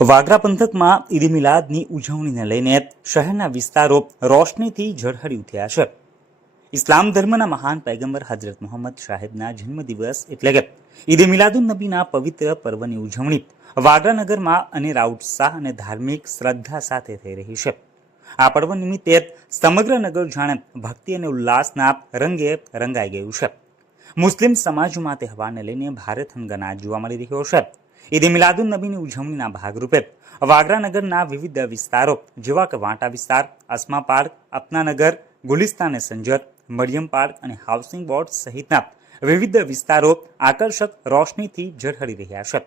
વાગરા પંથકમાં ઈદ મિલાદની ઉજવણીને લઈને શહેરના વિસ્તારો રોશનીથી ઝળહળી ઉઠ્યા છે. ઇસ્લામ ધર્મના મહાન પૈગંબર હજરત મોહમ્મદ સાહેબના જન્મદિવસ એટલે કે ઈદ મિલાદુન નબીના પવિત્ર પર્વની ઉજવણી વાગરા નગરમાં અનેરા ઉત્સાહ અને ધાર્મિક શ્રદ્ધા સાથે થઈ રહી છે. આ પર્વ નિમિત્તે સમગ્ર નગર જાણે ભક્તિ અને ઉલ્લાસના રંગે રંગાઈ ગયું છે. મુસ્લિમ સમાજમાં તહેવારને લઈને ભારે થનગનાટ જોવા મળી રહ્યો છે. ઈદ મિલાદુન નબીની ઉજવણીના ભાગરૂપે વાગરા નગરના વિવિધ વિસ્તારો, જેવા કે વાંટા વિસ્તાર અસ્મા પાર્ક અપનાનગર ગુલિસ્તાન સંજર, મરિયમ પાર્ક અને હાઉસિંગ બોર્ડ સહિતના વિવિધ વિસ્તારો આકર્ષક રોશનીથી ઝળહળી રહ્યા છે.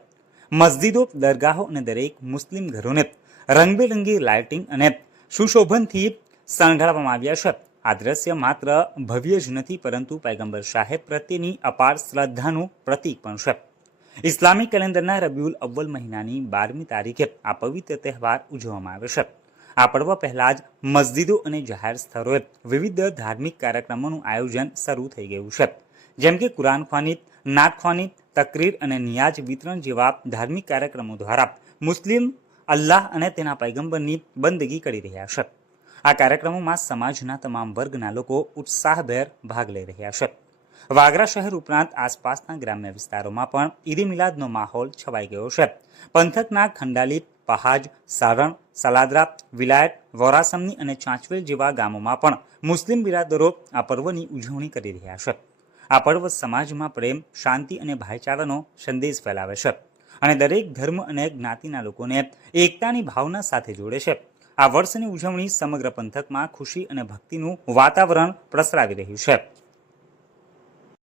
મસ્જિદો, દરગાહો અને દરેક મુસ્લિમ ઘરોને રંગબેરંગી લાઇટિંગ અને સુશોભનથી શણગારવામાં આવ્યા છે. આ દ્રશ્ય માત્ર ભવ્ય જ નથી, પરંતુ પૈગંબર સાહેબ પ્રત્યેની અપાર શ્રદ્ધાનું પ્રતીક પણ છે. ઇસ્લામિક કેલેન્ડરના રબિયુલ અવ્વલ મહિનાની બારમી તારીખે આ પવિત્ર તહેવાર ઉજવવામાં આવે છે. આ પર્વ પહેલા જ મસ્જિદો અને જાહેર સ્થળોએ વિવિધ ધાર્મિક કાર્યક્રમોનું આયોજન શરૂ થઈ ગયું છે. જેમ કે કુરાન ખ્વાનિત નાત ખ્વાનિત તકરીર અને નિયાજ વિતરણ જેવા ધાર્મિક કાર્યક્રમો દ્વારા મુસ્લિમ અલ્લાહ અને તેના પૈગંબરની બંદગી કરી રહ્યા છે. આ કાર્યક્રમોમાં સમાજના તમામ વર્ગના લોકો ઉત્સાહભેર ભાગ લઈ રહ્યા છે. વાગરા શહેર ઉપરાંત આસપાસના ગ્રામ્ય વિસ્તારોમાં પણ ઈદ મિલાદનો માહોલ છવાઈ ગયો છે. પંથકના ખંડાલી, પહાજ, સારણ, સલાદરા, વિલાયત, વોરાસમની અને ચાંચવેલ જેવા ગામોમાં પણ મુસ્લિમ બિરાદરો આ પર્વની ઉજવણી કરી રહ્યા છે. આ પર્વ સમાજમાં પ્રેમ, શાંતિ અને ભાઈચારાનો સંદેશ ફેલાવે છે અને દરેક ધર્મ અને જ્ઞાતિના લોકોને એકતાની ભાવના સાથે જોડે છે. આ વર્ષની ઉજવણી સમગ્ર પંથકમાં ખુશી અને ભક્તિનું વાતાવરણ પ્રસરાવી રહ્યું છે.